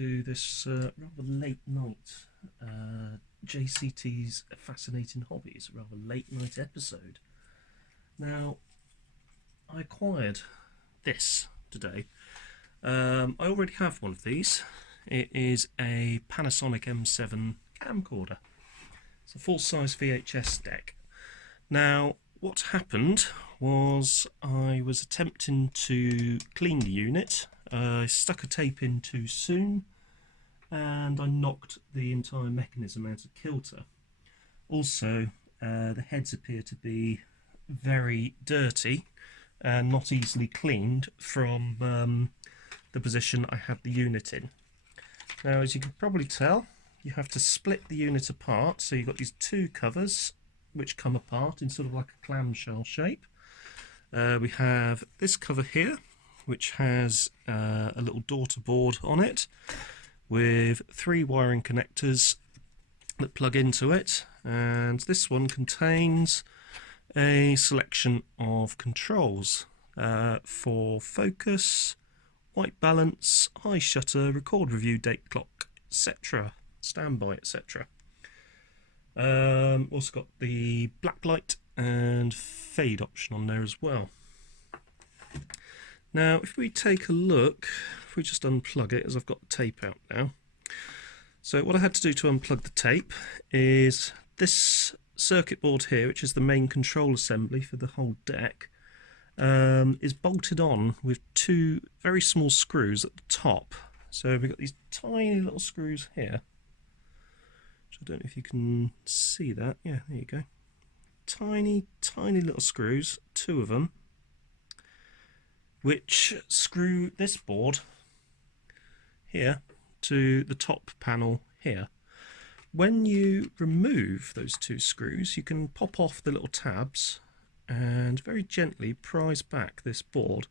to this rather late night JCT's Fascinating Hobbies, a rather late night episode. Now, I acquired this today. I already have one of these. It is a Panasonic M7 camcorder. It's a full-size VHS deck. Now, what happened was I was attempting to clean the unit. I stuck a tape in too soon and I knocked the entire mechanism out of kilter. Also, the heads appear to be very dirty and not easily cleaned from the position I had the unit in. Now, as you can probably tell, you have to split the unit apart, so you've got these two covers which come apart in sort of like a clamshell shape. We have this cover here, which has a little daughter board on it with 3 wiring connectors that plug into it, and this one contains a selection of controls for focus, white balance, high shutter, record, review, date, clock, etc., standby, etc. Also got the black light and fade option on there as well. Now, if we take a look, if we just unplug it, as I've got the tape out now. So what I had to do to unplug the tape is this circuit board here, which is the main control assembly for the whole deck, is bolted on with 2 very small screws at the top. So we've got these tiny little screws here. I don't know if you can see that. Yeah, there you go. Tiny little screws, 2 of them, which screw this board here to the top panel here. When you remove those 2 screws, you can pop off the little tabs and very gently prise back this board,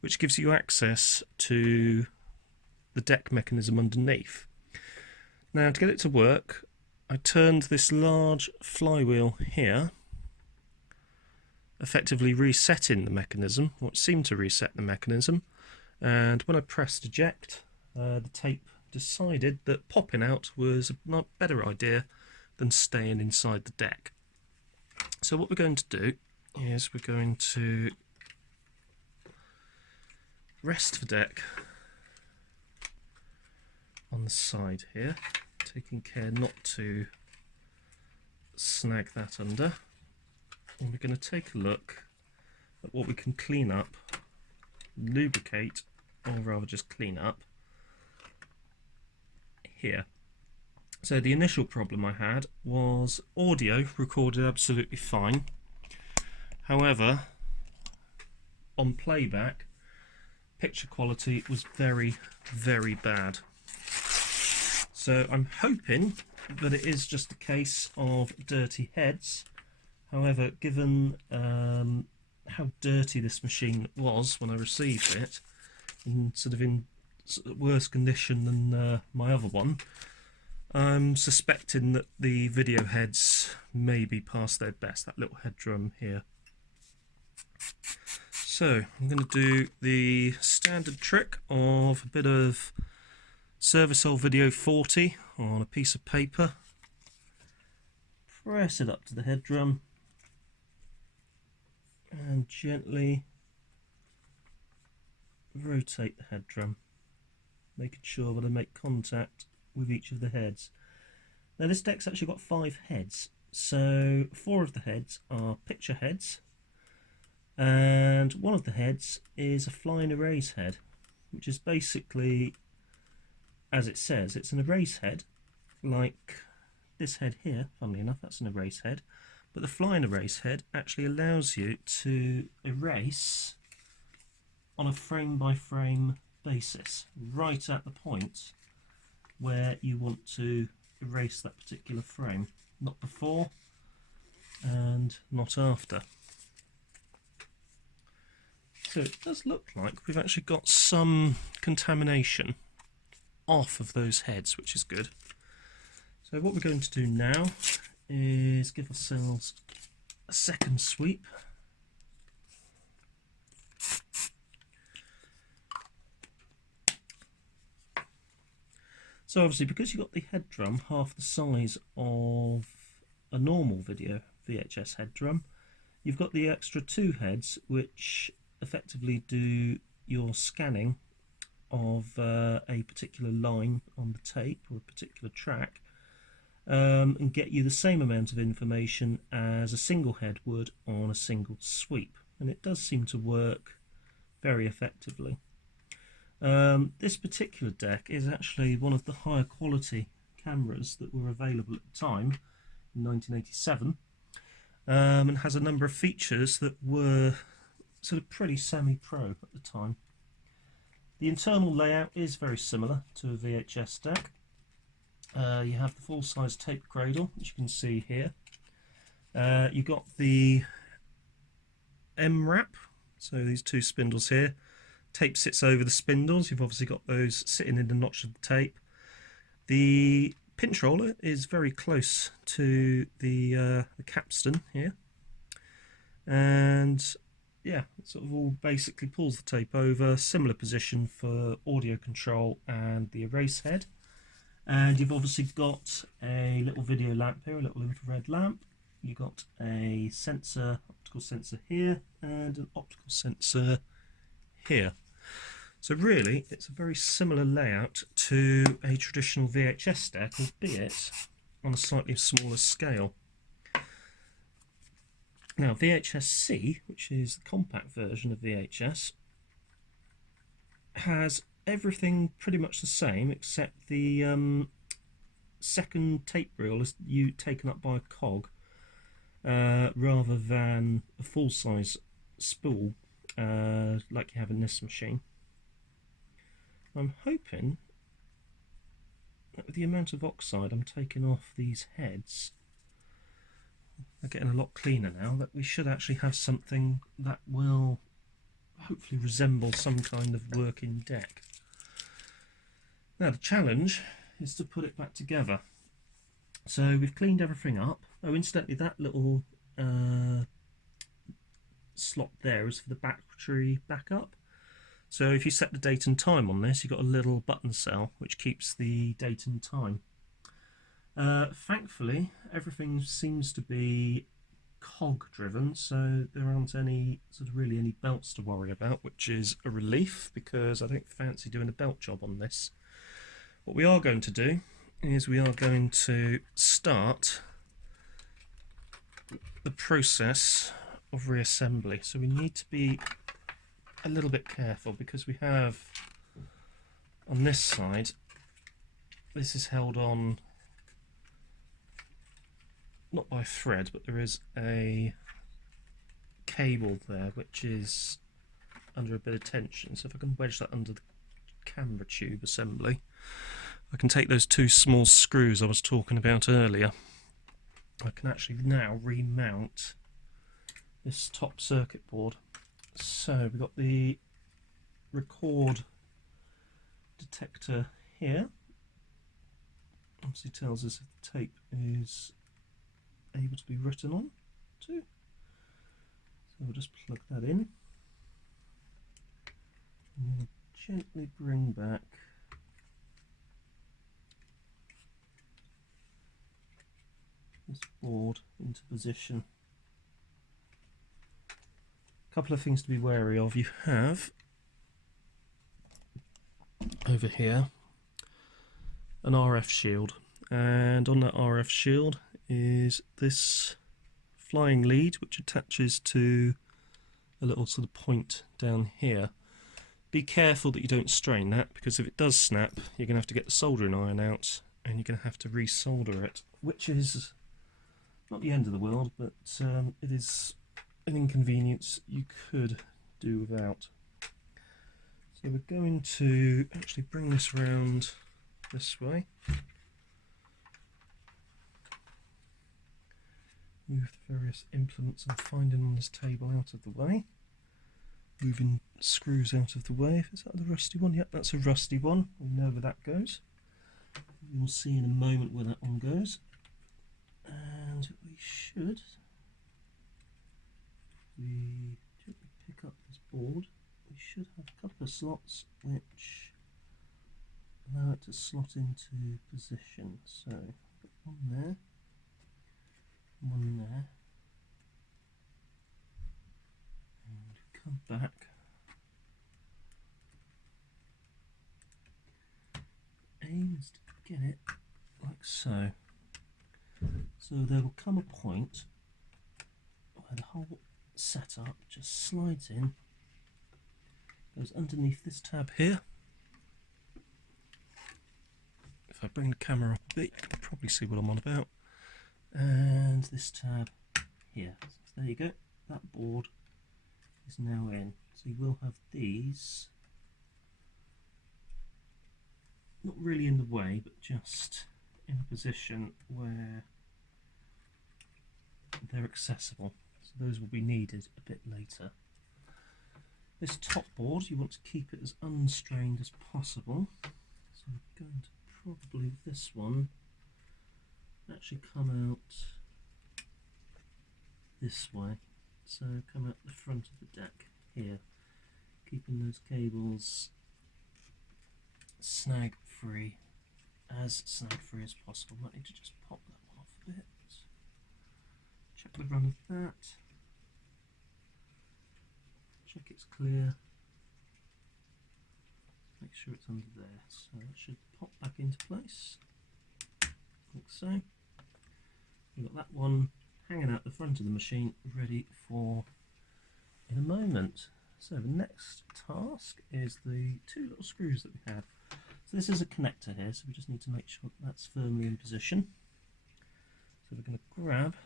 which gives you access to the deck mechanism underneath. Now, to get it to work, I turned this large flywheel here, effectively resetting the mechanism, or it seemed to reset the mechanism, and when I pressed eject, the tape decided that popping out was a better idea than staying inside the deck. So what we're going to do is we're going to rest the deck on the side here, taking care not to snag that under, and we're going to take a look at what we can clean up, lubricate, or rather just clean up here. So the initial problem I had was audio recorded absolutely fine, however on playback picture quality was very bad. So I'm hoping that it is just a case of dirty heads. However, given how dirty this machine was when I received it, in worse condition than my other one, I'm suspecting that the video heads may be past their best, that little head drum here. So I'm going to do the standard trick of a bit of Servicel Video 40 on a piece of paper, press it up to the head drum and gently rotate the head drum, making sure that I make contact with each of the heads. Now this deck's actually got 5 heads, so 4 of the heads are picture heads and one of the heads is a flying erase head, which is basically, as it says, it's an erase head, like this head here. Funnily enough, that's an erase head, but the flying erase head actually allows you to erase on a frame by frame basis, right at the point where you want to erase that particular frame, not before and not after. So it does look like we've actually got some contamination off of those heads, which is good. So what we're going to do now is give ourselves a second sweep. So obviously, because you've got the head drum half the size of a normal video VHS head drum, you've got the extra two heads which effectively do your scanning of a particular line on the tape or a particular track, and get you the same amount of information as a single head would on a single sweep, and it does seem to work very effectively. This particular deck is actually one of the higher quality cameras that were available at the time in 1987, and has a number of features that were sort of pretty semi-pro at the time. The internal layout is very similar to a VHS deck. You have the full-size tape cradle, which you can see here. You've got the M wrap, so these two spindles here. Tape sits over the spindles. You've obviously got those sitting in the notch of the tape. The pinch roller is very close to the capstan here, and yeah, it sort of all basically pulls the tape over. Similar position for audio control and the erase head. And you've obviously got a little video lamp here, a little infrared lamp. You've got a sensor, optical sensor here, and an optical sensor here. So really, it's a very similar layout to a traditional VHS deck, albeit on a slightly smaller scale. Now, VHS-C, which is the compact version of VHS, has everything pretty much the same, except the second tape reel is taken up by a cog rather than a full-size spool like you have in this machine. I'm hoping that with the amount of oxide I'm taking off these heads, they're getting a lot cleaner now, that we should actually have something that will hopefully resemble some kind of working deck. Now the challenge is to put it back together. So we've cleaned everything up. Oh, incidentally, that little slot there is for the battery backup. So if you set the date and time on this, you've got a little button cell which keeps the date and time. Thankfully, everything seems to be cog driven, so there aren't any really any belts to worry about, which is a relief because I don't fancy doing a belt job on this. What we are going to do is we are going to start the process of reassembly. So we need to be a little bit careful because we have on this side, this is held on not by thread, but there is a cable there which is under a bit of tension. So if I can wedge that under the camera tube assembly, I can take those two small screws I was talking about earlier. I can actually now remount this top circuit board. So we've got the record detector here. Obviously tells us if the tape is able to be written on too. So we'll just plug that in. And we'll gently bring back this board into position. A couple of things to be wary of. You have over here an RF shield, and on that RF shield is this flying lead which attaches to a little sort of point down here. Be careful that you don't strain that, because if it does snap you're going to have to get the soldering iron out and you're going to have to resolder it, which is not the end of the world, but it is an inconvenience you could do without. So we're going to actually bring this round this way. Move the various implements I'm finding on this table out of the way. Moving screws out of the way. Is that the rusty one? Yep, that's a rusty one. We know where that goes. We'll see in a moment where that one goes. And we should gently pick up this board. We should have a couple of slots which allow it to slot into position. So put one there, one there, and come back. Aim is to get it like so. So there will come a point where the whole setup just slides in, goes underneath this tab here. If I bring the camera up a bit, you can probably see what I'm on about. And this tab here. So there you go. That board is now in. So you will have these, not really in the way, but just in a position where they're accessible. So those will be needed a bit later. This top board, you want to keep it as unstrained as possible. So we're going to probably, with this one, actually come out this way. So come out the front of the deck here, keeping those cables snag free as possible. Might need to just pop that one off a bit. Check the run of that. Check it's clear. Make sure it's under there. So it should pop back into place, like so. We've got that one hanging out the front of the machine, ready for in a moment. So the next task is the two little screws that we have. So this is a connector here, so we just need to make sure that's firmly in position. So we're going to grab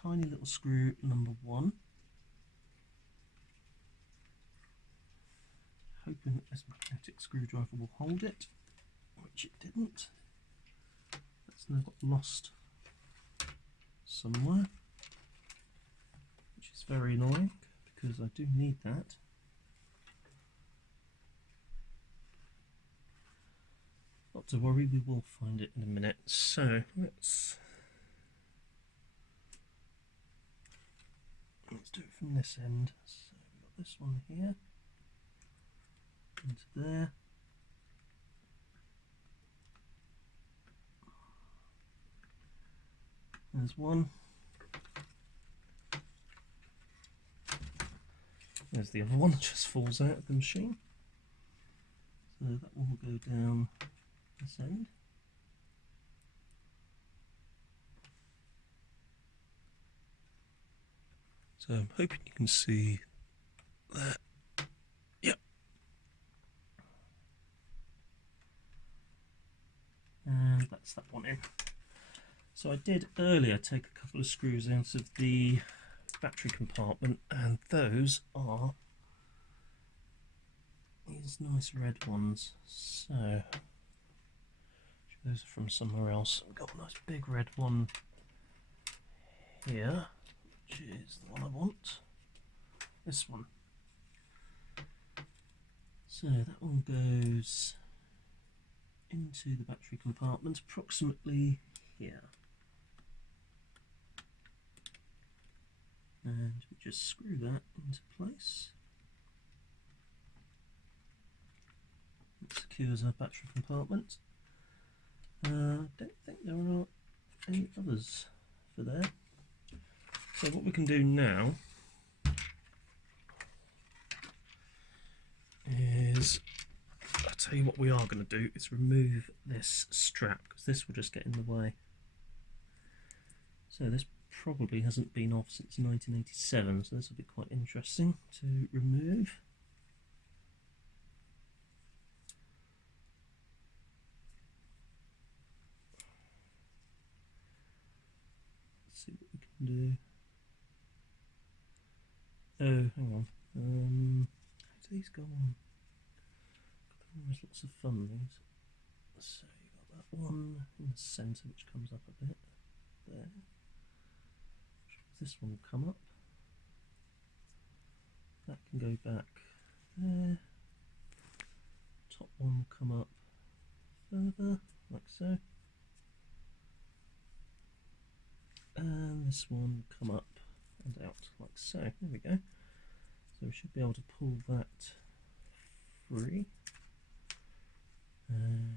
tiny little screw number 1, hoping that this magnetic screwdriver will hold it, which it didn't. That's now got lost somewhere, which is very annoying because I do need that. Not to worry, we will find it in a minute. So let's do it from this end. So we've got this one here, into there. There's one. There's the other one that just falls out of the machine. So that one will go down this end. So I'm hoping you can see that. Yep. And that's that one in. So I did earlier take a couple of screws out of the battery compartment, and those are these nice red ones. So those are from somewhere else. I've got a nice big red one here, which is the one I want. This one. So that one goes into the battery compartment approximately here. And we just screw that into place. It secures our battery compartment. I don't think there are any others for there. So what we can do now is, I'll tell you what we are going to do, is remove this strap, because this will just get in the way. So this probably hasn't been off since 1987, so this will be quite interesting to remove. Let's see what we can do. Oh, hang on. How do these go on? There's lots of fun, these. So you've got that one in the centre which comes up a bit there. This one will come up. That can go back there. Top one will come up further, like so. And this one will come up and out, like so. There we go. So we should be able to pull that free. And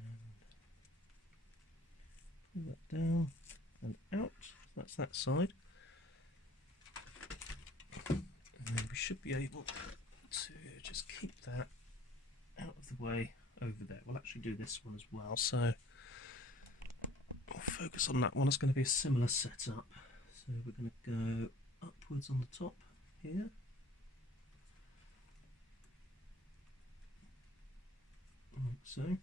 pull that down and out. That's that side. And we should be able to just keep that out of the way over there. We'll actually do this one as well, so we'll focus on that one. It's going to be a similar setup. So we're going to go upwards on the top here. Like so.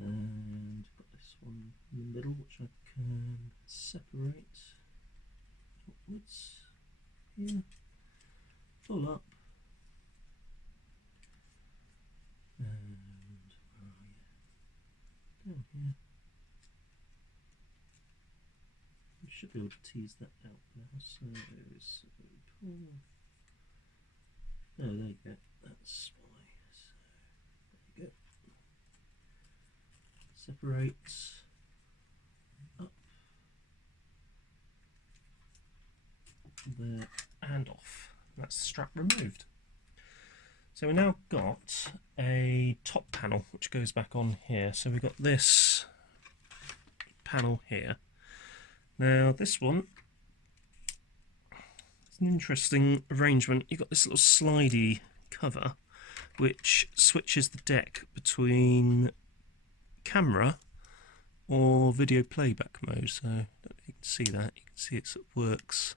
And got this one in the middle, which I can separate upwards here, pull up, and where are you? Down here. We should be able to tease that out now. So pull. Oh, there you go. That's why. So there you go. Separate up, there, and off. That's the strap removed. So we now got a top panel which goes back on here. So we've got this panel here. Now this one, it's an interesting arrangement. You've got this little slidey cover which switches the deck between camera or video playback mode. So I don't know if you can see that. You can see it sort of works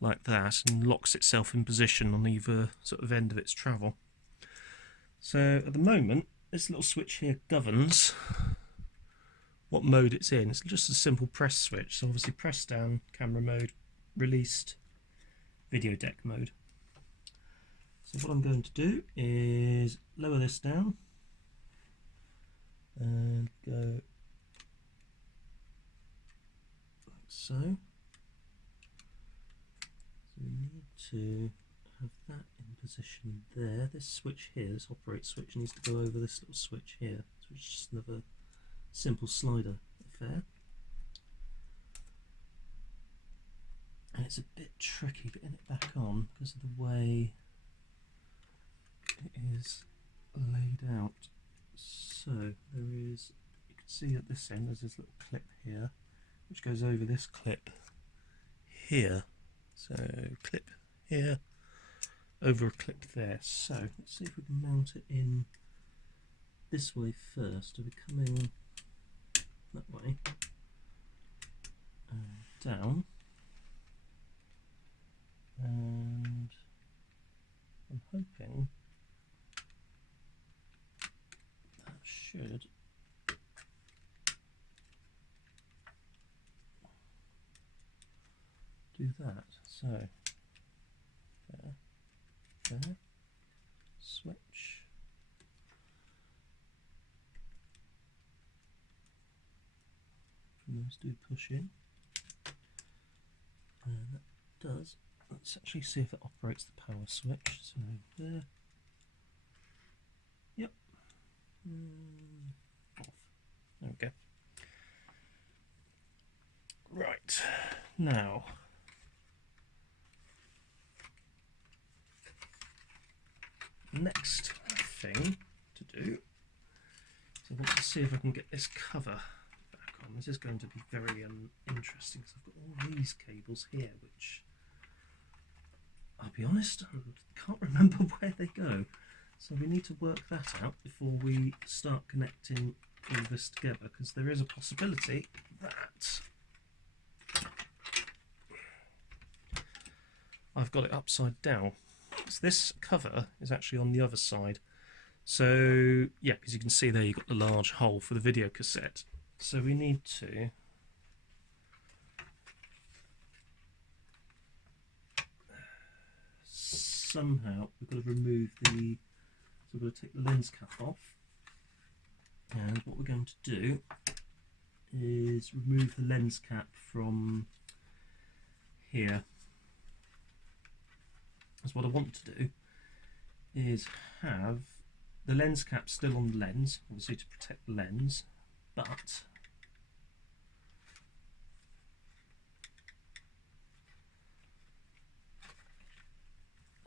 like that and locks itself in position on either sort of end of its travel. So at the moment this little switch here governs what mode it's in. It's just a simple press switch. So obviously press down, camera mode, released, video deck mode. So what I'm going to do is lower this down and go like so. So we need to have that in position there. This switch here, this operate switch, needs to go over this little switch here. So it's just another simple slider affair. And it's a bit tricky putting it back on because of the way it is laid out. So there is, you can see at this end there's this little clip here which goes over this clip here. So clip here over a clip there. So let's see if we can mount it in this way first. Are we coming that way? Down. And I'm hoping that should do that. So there, switch, and those do push in, and that does. Let's actually see if it operates the power switch. So there, yep, off. There we go. Right, now next thing to do is I want to see if I can get this cover back on. This is going to be very interesting because I've got all these cables here which, I'll be honest, I can't remember where they go. So we need to work that out before we start connecting all this together, because there is a possibility that I've got it upside down. So this cover is actually on the other side. So yeah, because you can see there you've got the large hole for the video cassette. So we need to somehow, we've got to remove the, so we're going to take the lens cap off, and what we're going to do is remove the lens cap from here. Because what I want to do is have the lens cap still on the lens, obviously to protect the lens, but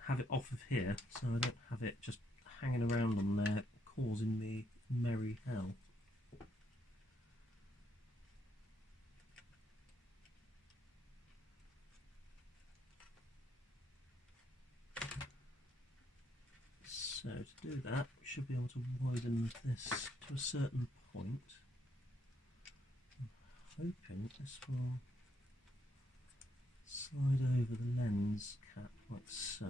have it off of here, so I don't have it just hanging around on there causing me merry hell. So to do that, we should be able to widen this to a certain point. I'm hoping this will slide over the lens cap like so.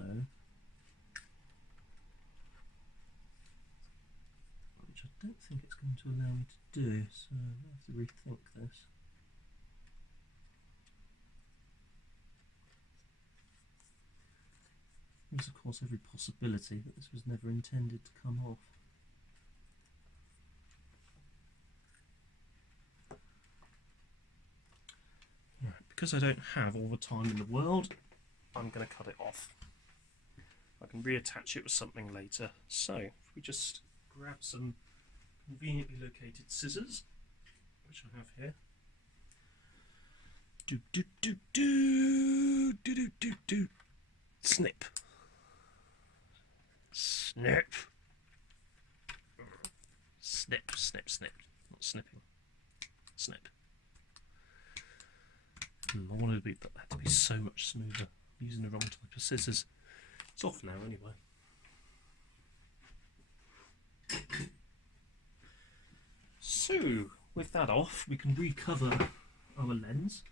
Which I don't think it's going to allow me to do, so I have to rethink this. There's of course every possibility that this was never intended to come off. Right, because I don't have all the time in the world, I'm going to cut it off. I can reattach it with something later. So, if we just grab some conveniently located scissors, which I have here. Snip. Snip. Snip, snip, snip. Not snipping. Snip. I wanted that to be so much smoother. I'm using the wrong type of scissors. It's off now anyway. So, with that off, we can recover our lens.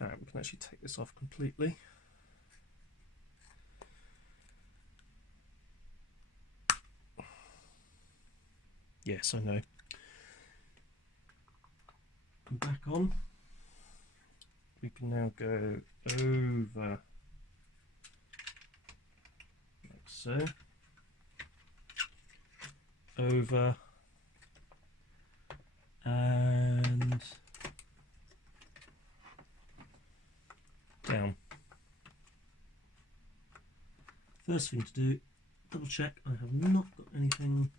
In fact, we can actually take this off completely. Yes, I know. And back on. We can now go over like so. Over and down. First thing to do, double check I have not got anything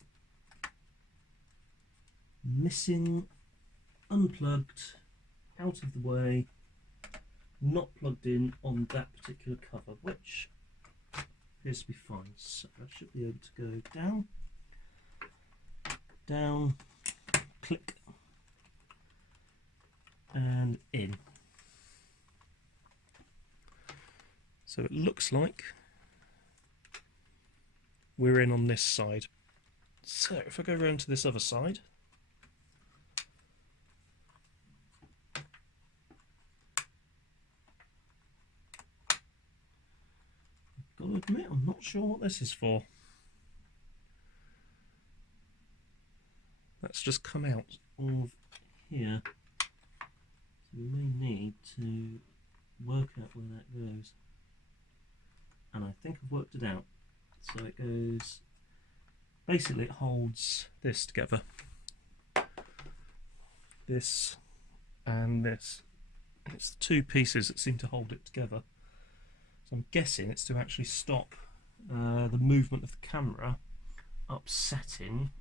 missing, unplugged, out of the way, not plugged in on that particular cover, which appears to be fine. So I should be able to go down, down, click, and in. So it looks like we're in on this side. So if I go around to this other side, I've got to admit I'm not sure what this is for. That's just come out of here. So we may need to work out where that goes. And I think I've worked it out. So it goes, basically it holds this together. This and this. It's the two pieces that seem to hold it together. So I'm guessing it's to actually stop the movement of the camera upsetting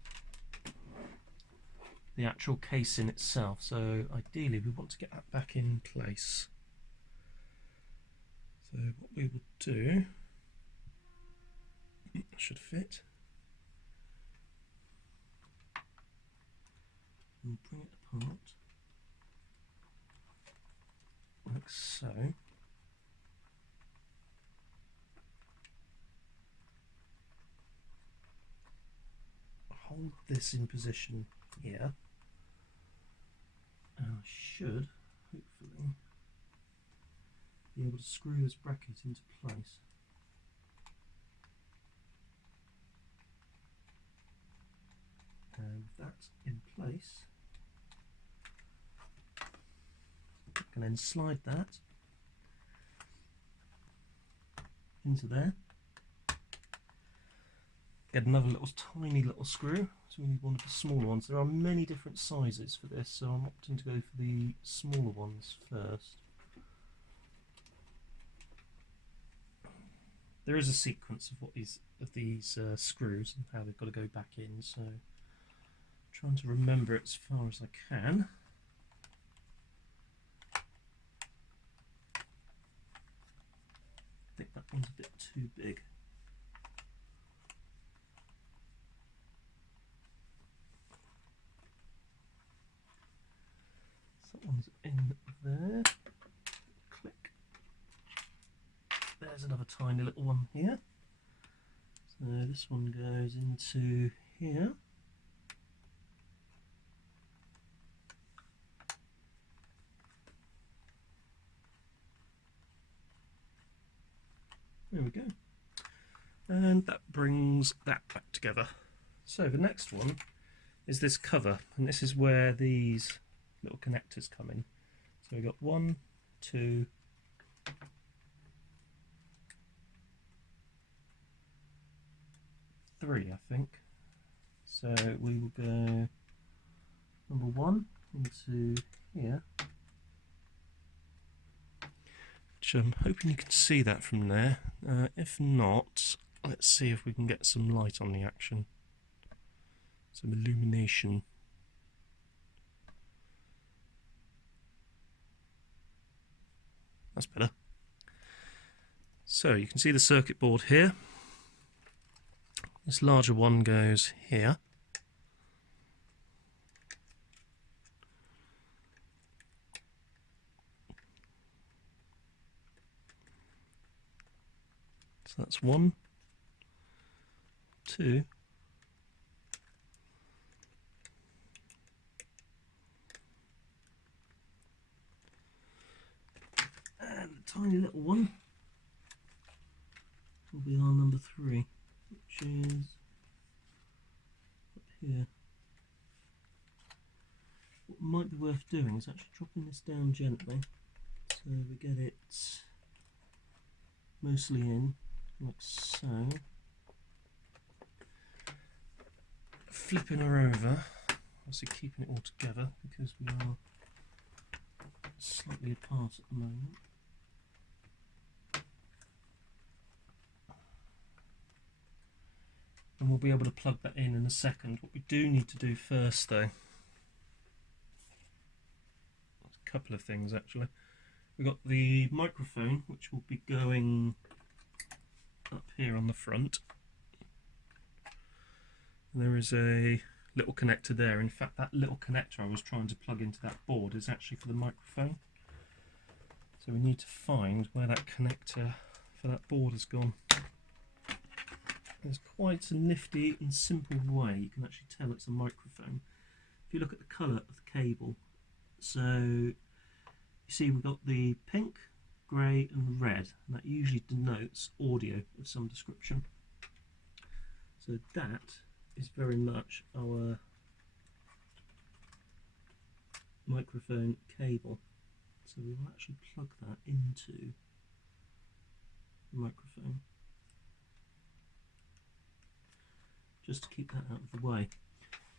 the actual casing itself. So ideally we want to get that back in place. So what we will do, should fit, and bring it apart like so. Hold this in position here, and I should hopefully be able to screw this bracket into place. And with that in place, I can then slide that into there. Get another little tiny little screw, so we need one of the smaller ones. There are many different sizes for this, so I'm opting to go for the smaller ones first. There is a sequence of what these screws and how they've got to go back in, so I'm trying to remember it as far as I can. too big. So that one's in there. Click. There's another tiny little one here. So this one goes into here. There we go. And that brings that back together. So the next one is this cover, and this is where these little connectors come in. So we've got 1, 2, 3, I think. So we will go number 1 into here, which I'm hoping you can see that from there. If not, let's see if we can get some light on the action, some illumination. That's better. So you can see the circuit board here. This larger one goes here. So that's 1, 2, and the tiny little one will be our number 3, which is up here. What might be worth doing is actually dropping this down gently so we get it mostly in, like so. Flipping her over, obviously keeping it all together because we are slightly apart at the moment. And we'll be able to plug that in a second. What we do need to do first though, there's a couple of things actually. We've got the microphone, which will be going up here on the front. And there is a little connector there. In fact, that little connector I was trying to plug into that board is actually for the microphone. So we need to find where that connector for that board has gone. There's quite a nifty and simple way you can actually tell it's a microphone. If you look at the colour of the cable, so you see we've got the pink, grey and red, and that usually denotes audio of some description. So that is very much our microphone cable. So we will actually plug that into the microphone, just to keep that out of the way.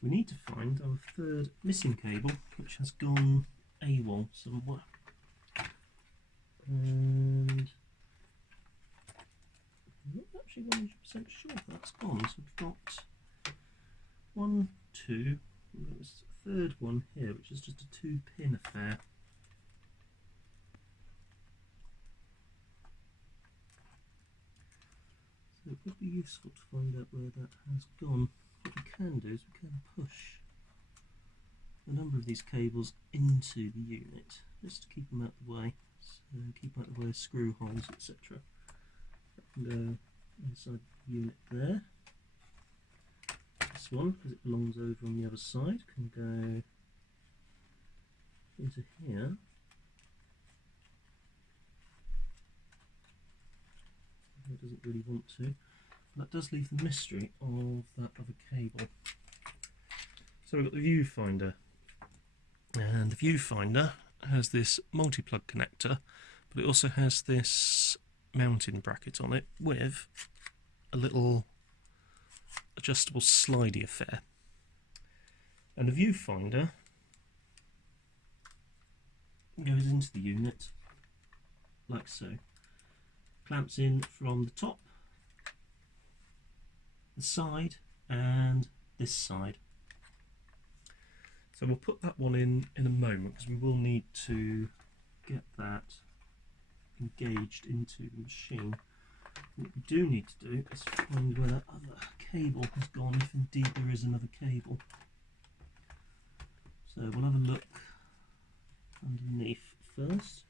We need to find our third missing cable, which has gone AWOL somewhere. And I'm not actually 100% sure if that's gone. So we've got 1, 2, there's a third one here, which is just a 2-pin affair. So it would be useful to find out where that has gone. What we can do is we can push a number of these cables into the unit, just to keep them out of the way. So keep out of the way of screw holes, etc. That can go inside the unit there. This one, because it belongs over on the other side, can go into here. It doesn't really want to. That does leave the mystery of that other cable. So we've got the viewfinder, and the viewfinder has this multi-plug connector, but it also has this mounting bracket on it with a little adjustable slidey affair. And the viewfinder goes into the unit like so. Clamps in from the top, the side and this side. So we'll put that one in a moment, because we will need to get that engaged into the machine. What we do need to do is find where that other cable has gone, if indeed there is another cable. So we'll have a look underneath first.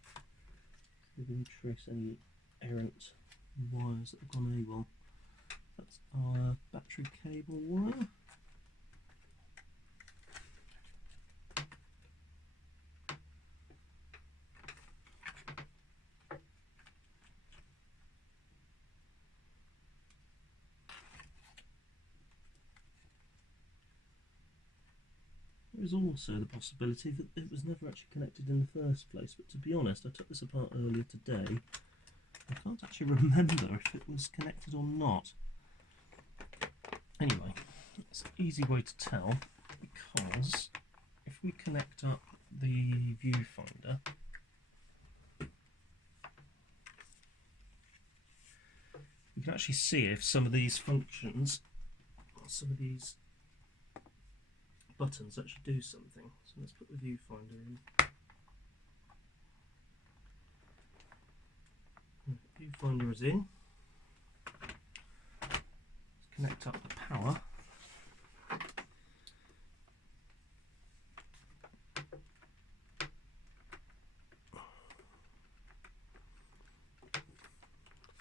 See if we can trace any errant wires that have gone AWOL. That's our battery cable wire. There is also the possibility that it was never actually connected in the first place, but to be honest, I took this apart earlier today. I can't actually remember if it was connected or not. Anyway, it's an easy way to tell, because if we connect up the viewfinder, we can actually see if some of these functions, some of these buttons actually do something. So let's put the viewfinder in. Viewfinder is in. Let's connect up the power.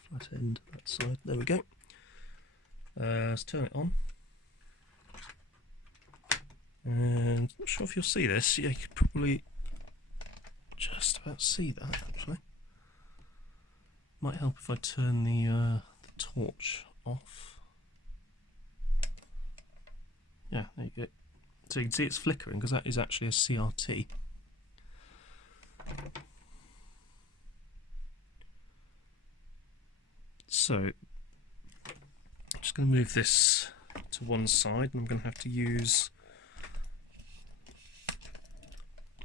Flat end that side. There we go. Let's turn it on. And not sure if you'll see this. Yeah, you could probably just about see that actually. Might help if I turn the torch off. Yeah, there you go. So you can see it's flickering because that is actually a CRT. So I'm just going to move this to one side, and I'm going to have to use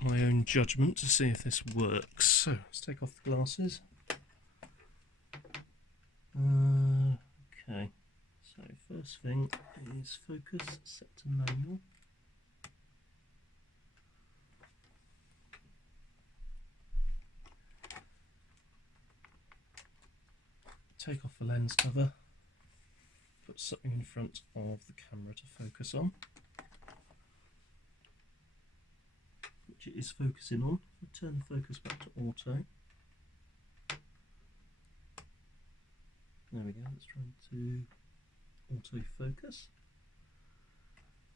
my own judgment to see if this works. So let's take off the glasses. Okay, so first thing is focus set to manual. Take off the lens cover, put something in front of the camera to focus on, which it is focusing on. I'll turn the focus back to auto. There we go, let's try to autofocus,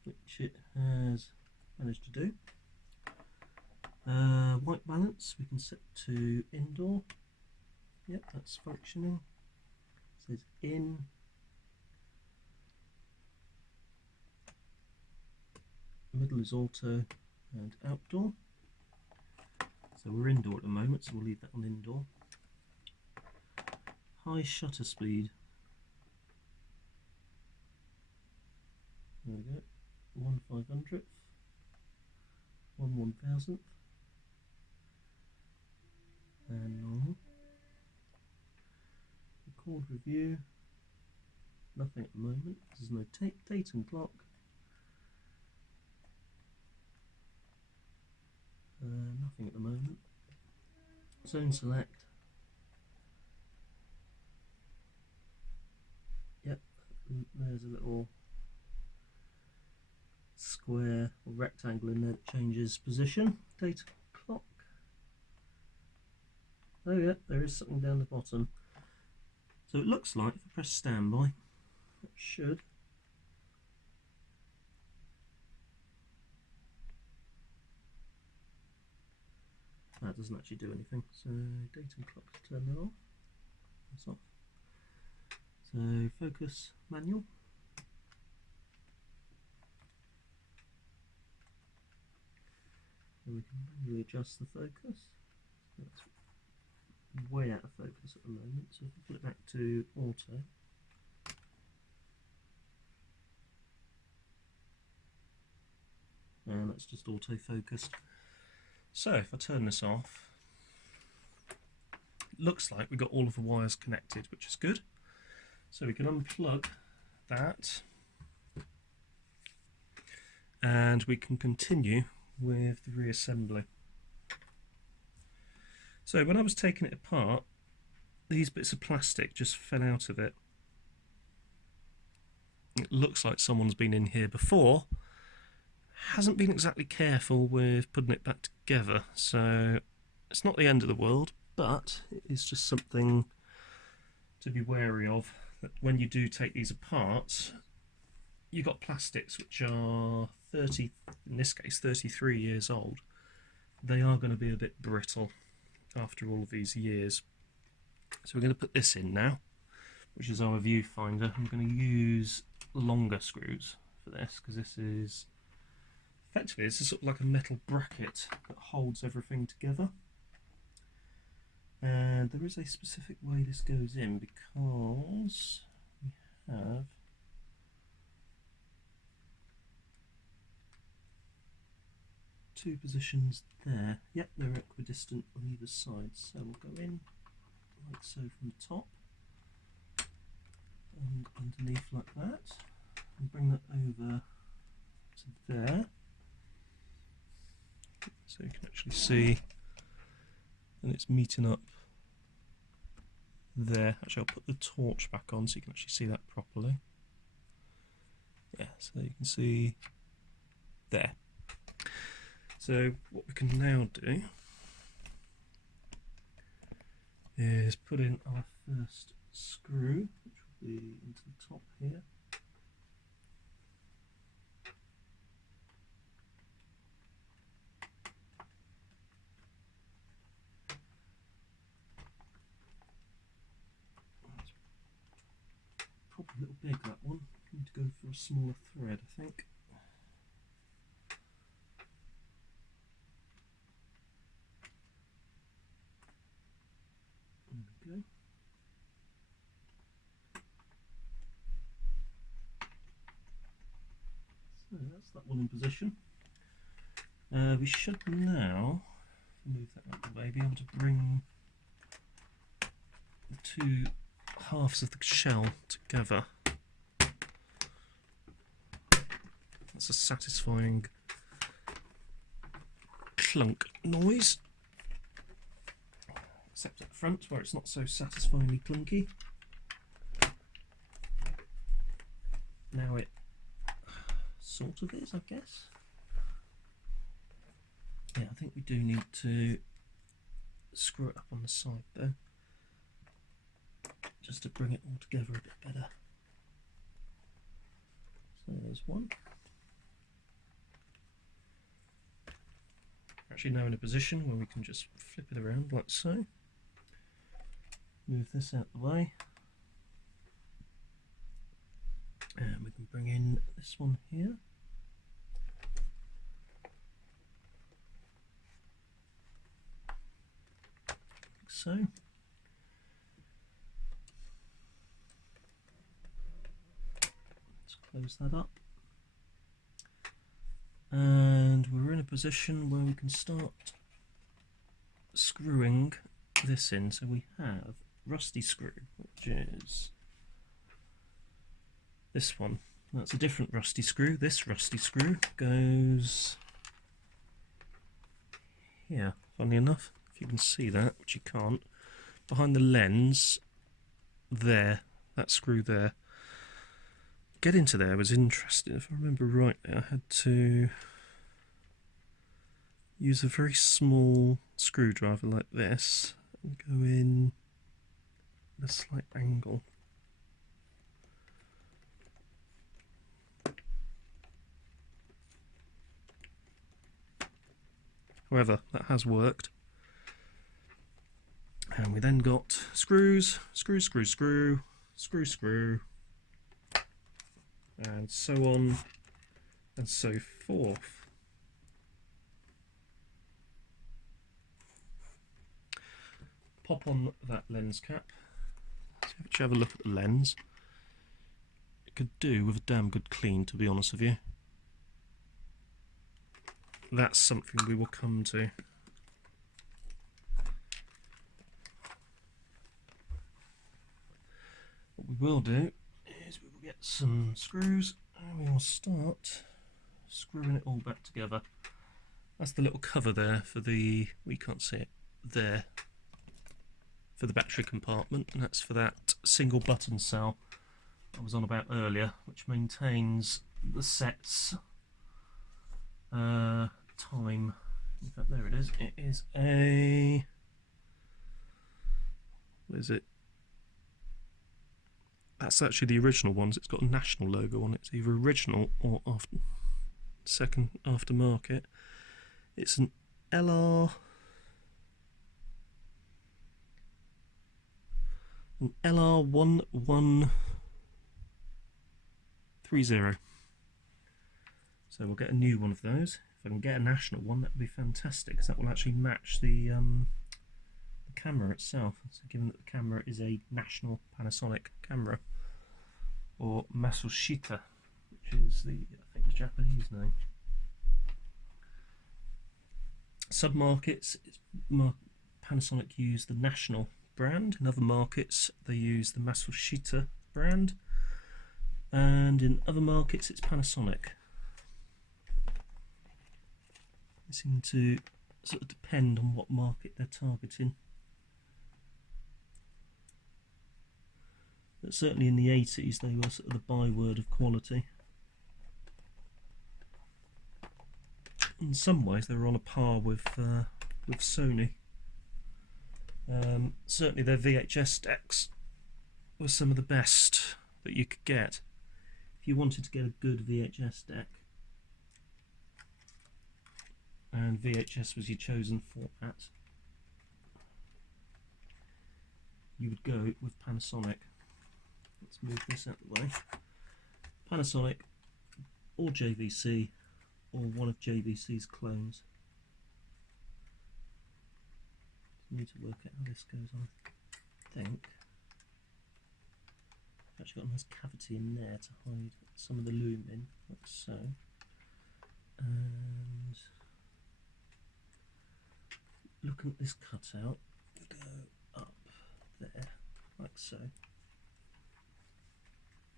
which it has managed to do. White balance we can set to indoor. Yep, that's functioning. It says in. Middle is auto and outdoor. So we're indoor at the moment, so we'll leave that on indoor. High shutter speed. There we go. 1/500th, 1/1000th, and normal. Record review. Nothing at the moment. There's no date and clock. Nothing at the moment. Zone select. Yep, there's a little square or rectangle in there that changes position. Date clock. Oh yeah, there is something down the bottom. So it looks like if I press standby, it should. That doesn't actually do anything. So date and clock to turn that off. That's off. So focus manual. And we can manually adjust the focus. That's way out of focus at the moment. So if we put it back to auto. And that's just auto focused. So if I turn this off, it looks like we've got all of the wires connected, which is good. So we can unplug that and we can continue with the reassembly. So when I was taking it apart, these bits of plastic just fell out of it. It looks like someone's been in here before. Hasn't been exactly careful with putting it back together, so it's not the end of the world, but it is just something to be wary of, that when you do take these apart, you've got plastics which are 30, in this case 33 years old. They are going to be a bit brittle after all of these years. So we're going to put this in now, which is our viewfinder. I'm going to use longer screws for this, because this is effectively, it's sort of like a metal bracket that holds everything together. And there is a specific way this goes in, because we have two positions there. Yep, they're equidistant on either side. So we'll go in like so from the top and underneath like that, and bring that over to there. So you can actually see, and it's meeting up there. Actually, I'll put the torch back on so you can actually see that properly. Yeah, so you can see there. So what we can now do is put in our first screw, which will be into the top here. Probably a little big, that one. Need to go for a smaller thread, I think. There we go. So that's that one in position. We should now move that out of the way, be able to bring the two halves of the shell together. That's a satisfying clunk noise, except at the front where it's not so satisfyingly clunky. Now it sort of is, I guess. Yeah, I think we do need to screw it up on the side though, just to bring it all together a bit better. So there's one. We're actually now in a position where we can just flip it around like so. Move this out the way. And we can bring in this one here. Like so. Let's close that up. And we're in a position where we can start screwing this in. So we have rusty screw, which is this one. That's a different rusty screw. This rusty screw goes here, funnily enough, if you can see that, which you can't, behind the lens there, that screw there. Get into there was interesting. If I remember rightly, I had to use a very small screwdriver like this and go in at a slight angle. However, that has worked. And we then got screws, screw, screw, screw, screw, screw, and so on and so forth. Pop on that lens cap. Let's have a look at the lens. It could do with a damn good clean, to be honest with you. That's something we will come to. What we will do is we will get some screws and we will start screwing it all back together. That's the little cover there for the, we can't see it there, for the battery compartment, and that's for that single button cell I was on about earlier, which maintains the set's time. In fact, there it is. It is a... what is it? That's actually the original ones. It's got a national logo on it. It's either original or second aftermarket. It's an LR1130. So we'll get a new one of those. If I can get a national one, that would be fantastic, because that will actually match the camera itself. So given that the camera is a national Panasonic camera, or Matsushita, which is I think the Japanese name. Sub-markets, Panasonic use the national brand. In other markets, they use the Matsushita brand, and in other markets, it's Panasonic. They seem to sort of depend on what market they're targeting. But certainly in the 80s, they were sort of the byword of quality. In some ways, they were on a par with Sony. Certainly their VHS decks were some of the best that you could get. If you wanted to get a good VHS deck, and VHS was your chosen format, you would go with Panasonic. Let's move this out of the way. Panasonic or JVC, or one of JVC's clones. I need to work out how this goes on. I think I've actually got a nice cavity in there to hide some of the loom in, like so. And looking at this cutout, go up there, like so.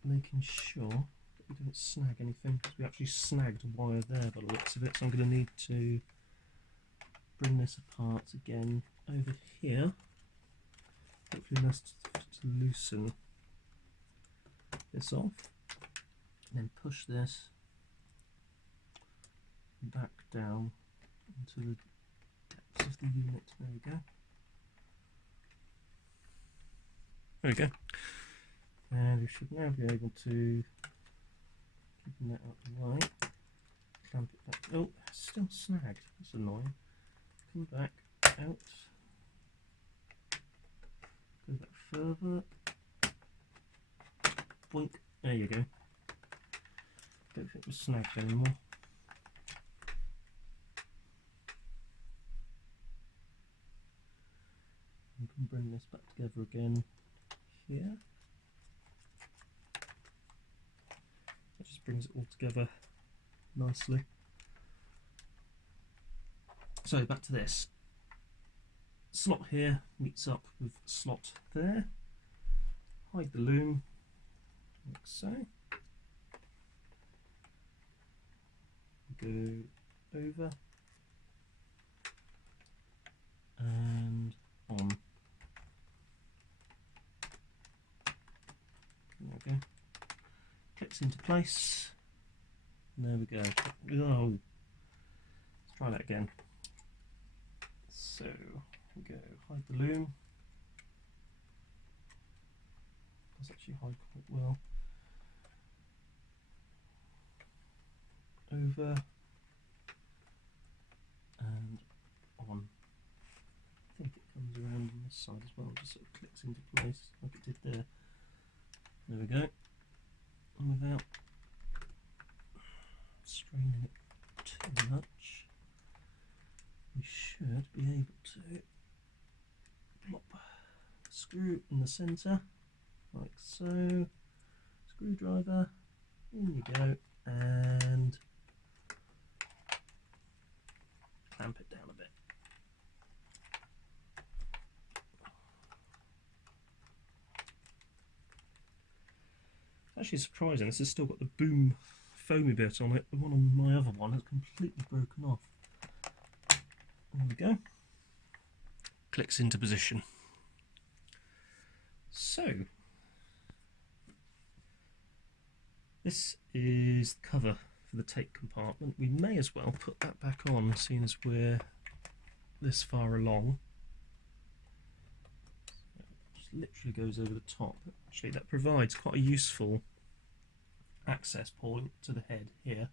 Making sure that we don't snag anything, because we actually snagged a wire there by the looks of it, so I'm going to need to bring this apart again over here. Hopefully that's to loosen this off, and then push this back down into the depths of the unit. There we go. There we go. And we should now be able to, keeping that out of the way, clamp it back. Oh, it's still snagged. That's annoying. Come back out. Go back further. Boink. There you go. Don't think it was snagged anymore. We can bring this back together again here. That just brings it all together nicely. So back to this. Slot here meets up with slot there. Hide the loom, like so. Go over and on. There we go. Clicks into place. And there we go. Oh, let's try that again. So we go hide the loom. Does actually hide quite well. Over and on. I think it comes around on this side as well, just sort of clicks into place like it did there. There we go. And without straining it too much, we should be able to plop the screw in the centre, like so. Screwdriver, in you go, and clamp it down a bit. Actually surprising, this has still got the boom foamy bit on it. The one on my other one has completely broken off. There we go. Clicks into position. So, this is the cover for the tape compartment. We may as well put that back on, seeing as we're this far along. Just literally goes over the top. Actually, that provides quite a useful access point to the head here.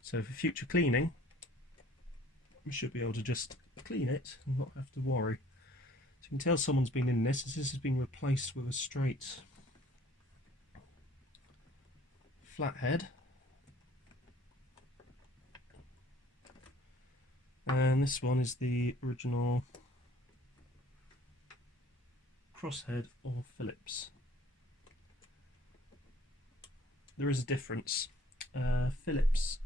So for future cleaning, we should be able to just clean it and not have to worry. So you can tell someone's been in this, as this has been replaced with a straight flat head. And this one is the original crosshead or Phillips. There is a difference. Phillips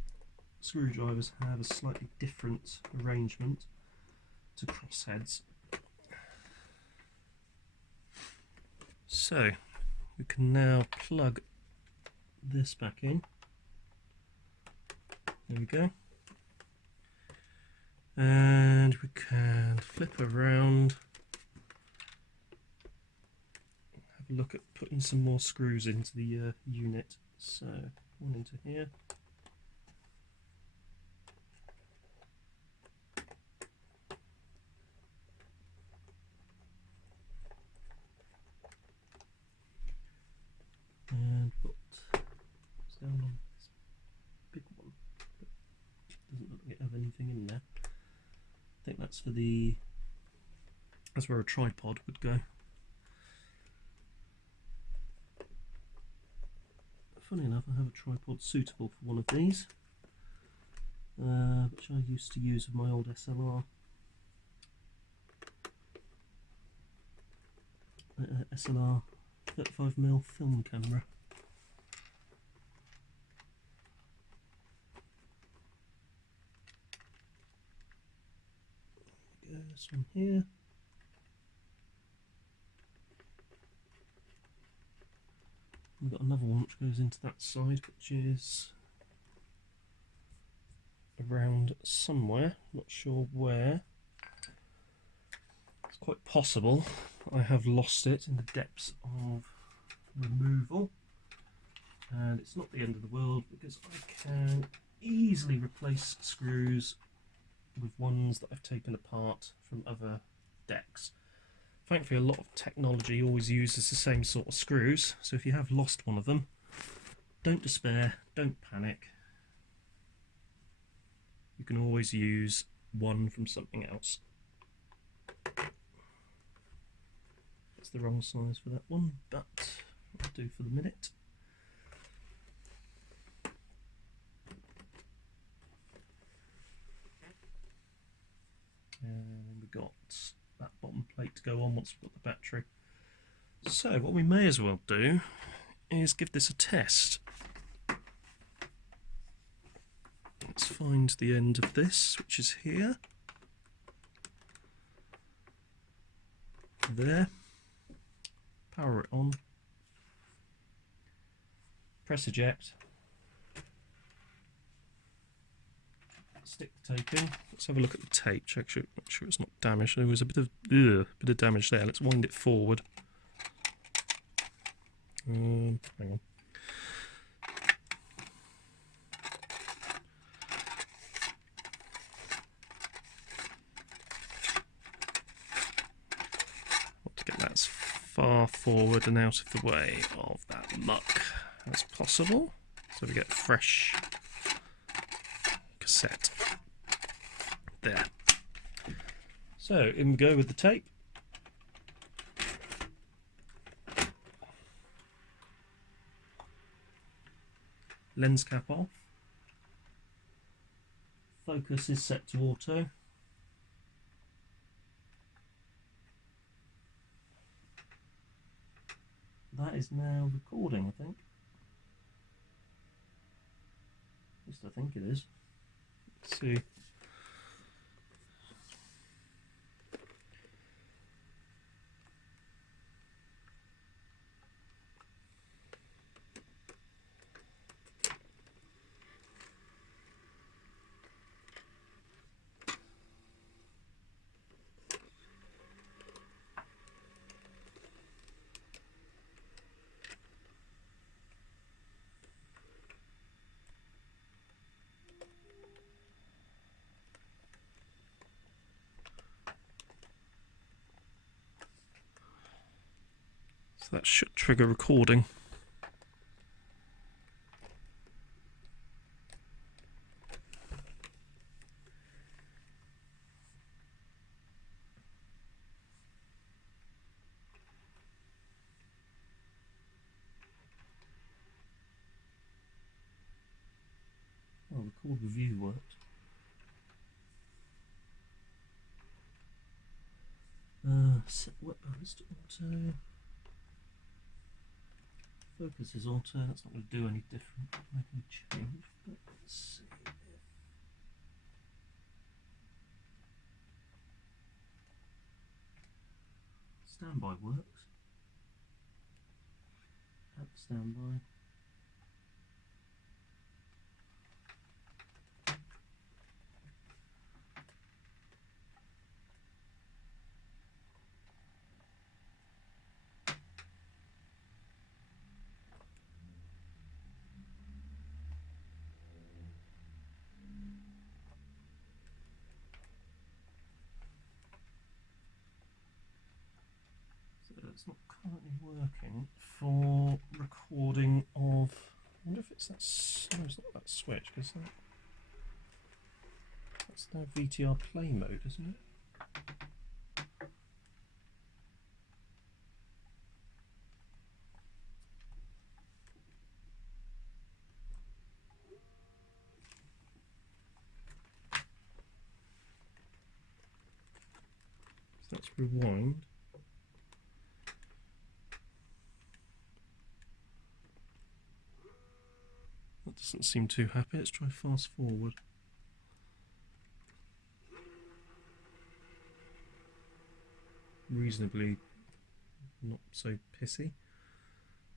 screwdrivers have a slightly different arrangement to crossheads. So we can now plug this back in. There we go. And we can flip around, have a look at putting some more screws into the unit. So one into here. And put down on this big one. Doesn't look like it have anything in there. I think that's for that's where a tripod would go. Funny enough, I have a tripod suitable for one of these, which I used to use with my old SLR. SLR 35mm film camera. This one here. We've got another one which goes into that side, which is around somewhere, not sure where. It's quite possible I have lost it in the depths of removal, and it's not the end of the world because I can easily replace screws with ones that I've taken apart from other decks. Thankfully, a lot of technology always uses the same sort of screws, so if you have lost one of them, don't despair, don't panic. You can always use one from something else. It's the wrong size for that one, but I'll do for the minute. And we've got that bottom plate to go on once we've got the battery. So what we may as well do is give this a test. Let's find the end of this, which is here. There. Power it on. Press eject. Stick the tape in. Let's have a look at the tape. Make sure it's not damaged. There was a bit of damage there. Let's wind it forward. Hang on. Want to get that as far forward and out of the way of that muck as possible, so we get fresh cassette. There. So in we go with the tape. Lens cap off. Focus is set to auto. That is now recording, I think. At least I think it is. Let's see. So that should trigger recording. Oh, record review worked. Set wet balance to auto. Focus is auto. That's not going to do any different. Make any change. But let's see if standby works. App standby. It's not currently working for recording of. I wonder if it's that. No, it's not that switch, because that's now VTR play mode, isn't it? So let's rewind. That doesn't seem too happy. Let's try fast forward. Reasonably not so pissy.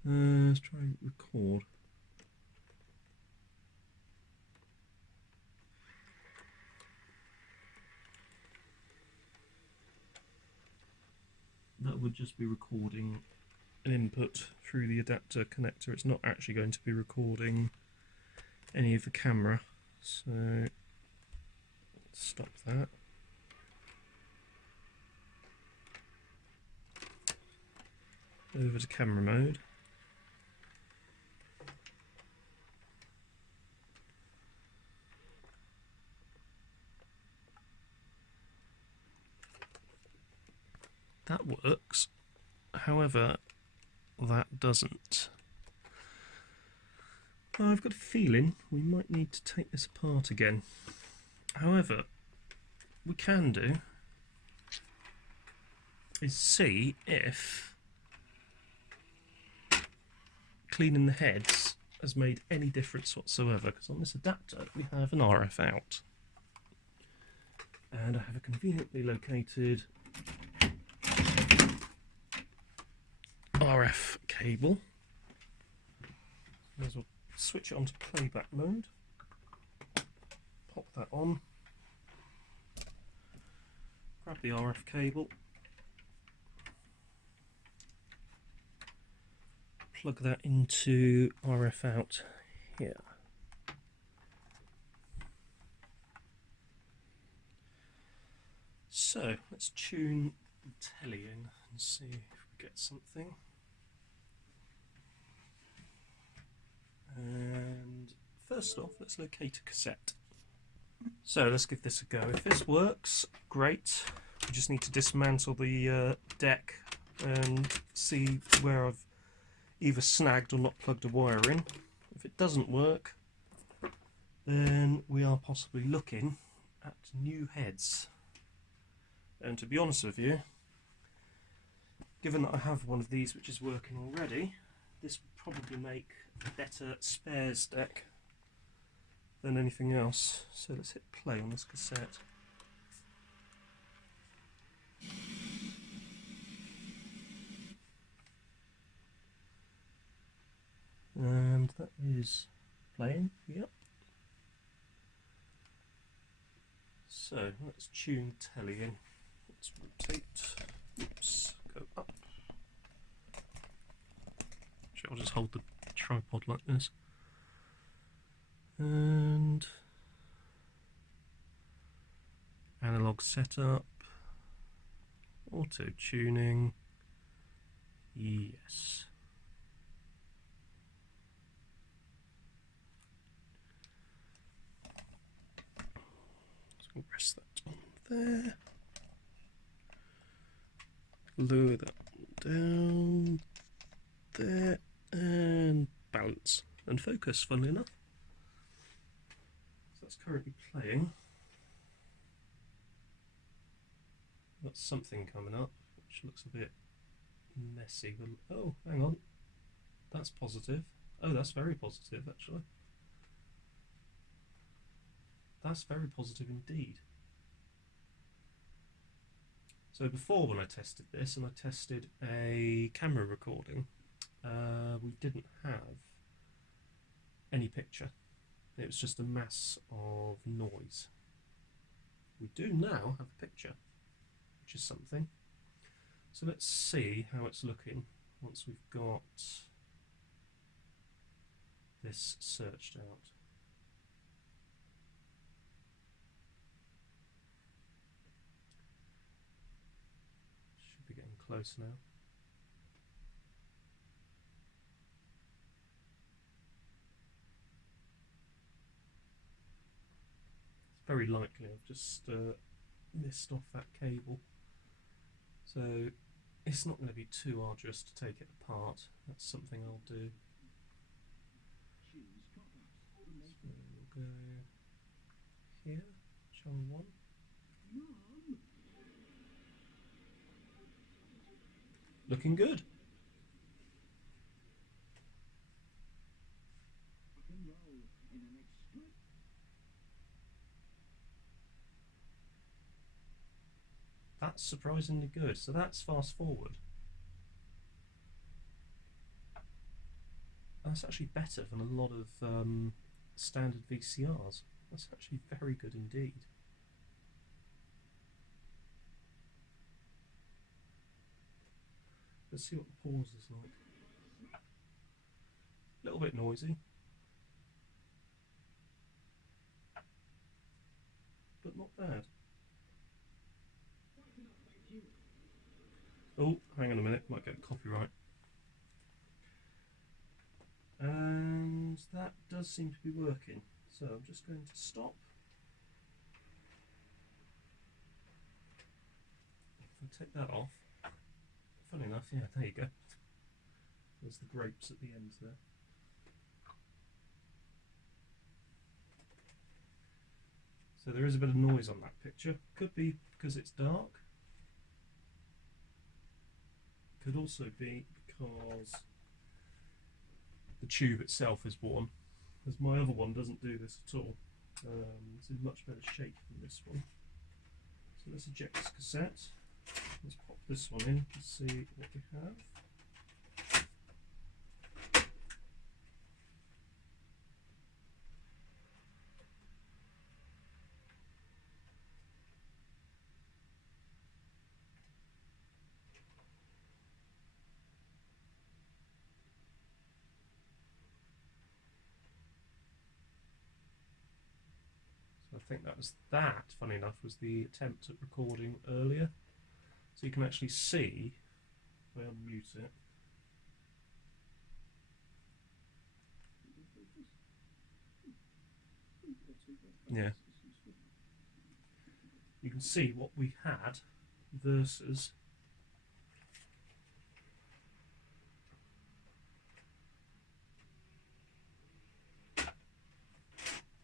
Let's try record. That would just be recording an input through the adapter connector. It's not actually going to be recording any of the camera. So let's stop that. Over to camera mode. That works. However, that doesn't. I've got a feeling we might need to take this apart again. However, we can do is see if cleaning the heads has made any difference whatsoever, because on this adapter we have an RF out. And I have a conveniently located RF cable. May as well switch it onto playback mode. Pop that on. Grab the RF cable. Plug that into RF out here. So let's tune the telly in and see if we get something. And first off, let's locate a cassette. So let's give this a go. If this works, great. We just need to dismantle the deck and see where I've either snagged or not plugged a wire in. If it doesn't work, then we are possibly looking at new heads. And to be honest with you, given that I have one of these which is working already, this would probably make a better spares deck than anything else. So let's hit play on this cassette. And that is playing, yep. So let's tune telly in. Let's rotate, oops, go up. Actually, I'll just hold the tripod like this. And analog setup, auto tuning, Yes. So we'll press that on there. Lower that down there and balance and focus, funnily enough. So that's currently playing. Got something coming up which looks a bit messy. Oh, hang on. That's positive. Oh, that's very positive actually. That's very positive indeed. So before, when I tested this and I tested a camera recording, we didn't have any picture. It was just a mass of noise. We do now have a picture, which is something. So let's see how it's looking once we've got this searched out. Should be getting close now. It's very likely I've just missed off that cable. So it's not going to be too arduous to take it apart. That's something I'll do. So we'll go here, channel 1. Looking good. That's surprisingly good. So that's fast forward. That's actually better than a lot of standard VCRs. That's actually very good indeed. Let's see what the pause is like. A little bit noisy, but not bad. Oh, hang on a minute, might get copyright. And that does seem to be working. So I'm just going to stop. I'll take that off. Funny enough, yeah, there you go. There's the grapes at the end there. So there is a bit of noise on that picture. Could be because it's dark. Could also be because the tube itself is worn, as my other one doesn't do this at all. It's in much better shape than this one. So let's eject this cassette. Let's pop this one in to see what we have. I think that, funny enough, was the attempt at recording earlier. So you can actually see, if I unmute it, yeah, you can see what we had versus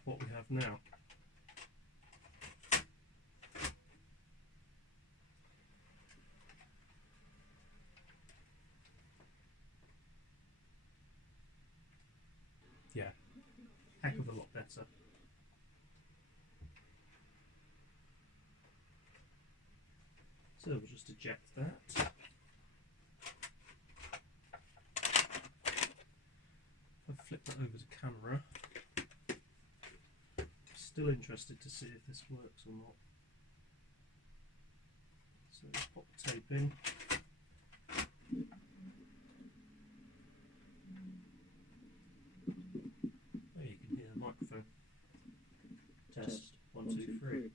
what we have now. Yeah, heck of a lot better. So we'll just eject that. If I flip that over to camera, still interested to see if this works or not. So let's pop the tape in. There you can hear the microphone. Test 1, 2, 3.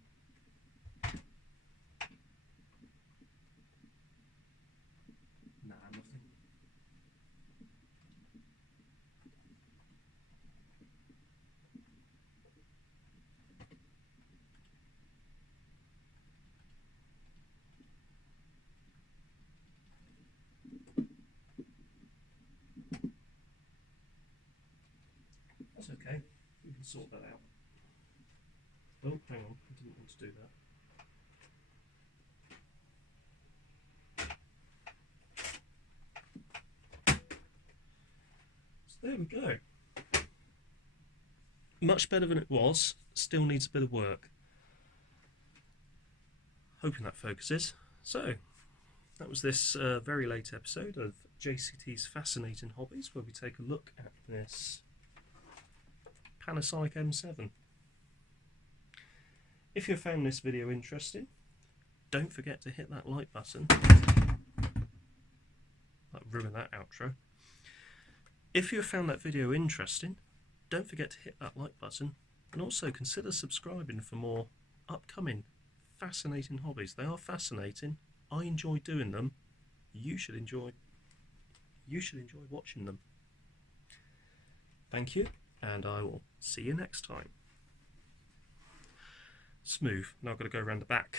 Nah, nothing. can sort that out. Oh, hang on, I didn't want to do that. So there we go. Much better than it was, still needs a bit of work. Hoping that focuses. So, that was this very late episode of JCT's Fascinating Hobbies, where we take a look at this Panasonic M7. If you found this video interesting, don't forget to hit that like button. That ruined that outro. If you found that video interesting, don't forget to hit that like button, and also consider subscribing for more upcoming fascinating hobbies. They are fascinating. I enjoy doing them. You should enjoy watching them. Thank you, and I will see you next time. Smooth. Now I've got to go around the back.